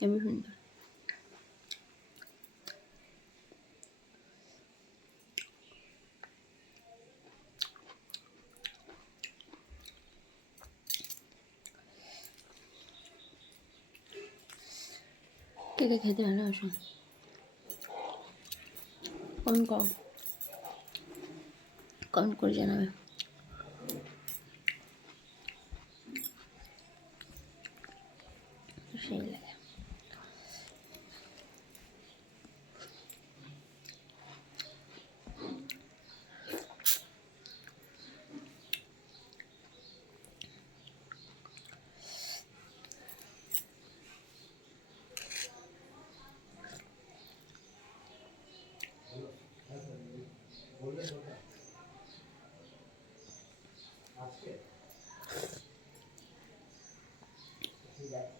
Heavy সুন্দর কে কে খেতে ভালোবাসো কমেন্ট করো কমেন্ট করে জানাবে today.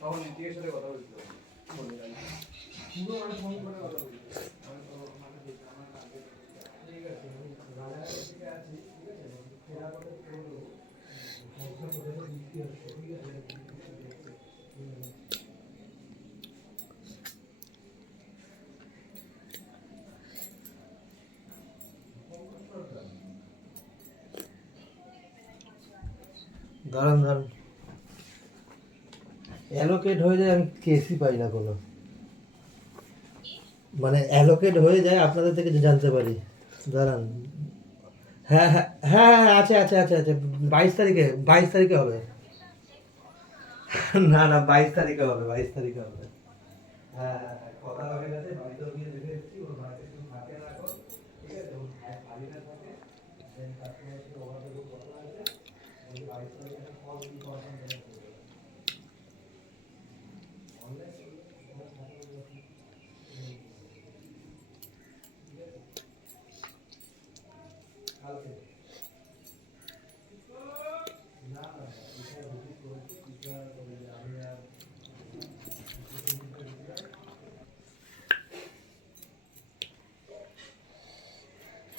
তখন নীতিকের দাঁড়ান দাঁড়ান। অ্যালোকেট হয়ে যায়, আমি কেসি পাই না কোনো। মানে অ্যালোকেট হয়ে যায়, আপনাদের থেকে জানতে পারি। দাঁড়ান। হ্যাঁ, হ্যাঁ হ্যাঁ হ্যাঁ হ্যাঁ আছে আছে আছে আছে। বাইশ তারিখে বাইশ তারিখে হবে। না না, বাইশ তারিখে হবে, বাইশ তারিখে হবে। হ্যাঁ, হ্যাঁ, হ্যাঁ কথা হবে।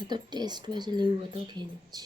এত টেস্ট হয়েছে লেবু পাতাও খেয়ে নিচ্ছি।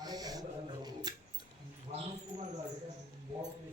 அரைக்க வந்து வரணும் வரணும் குமார் வந்து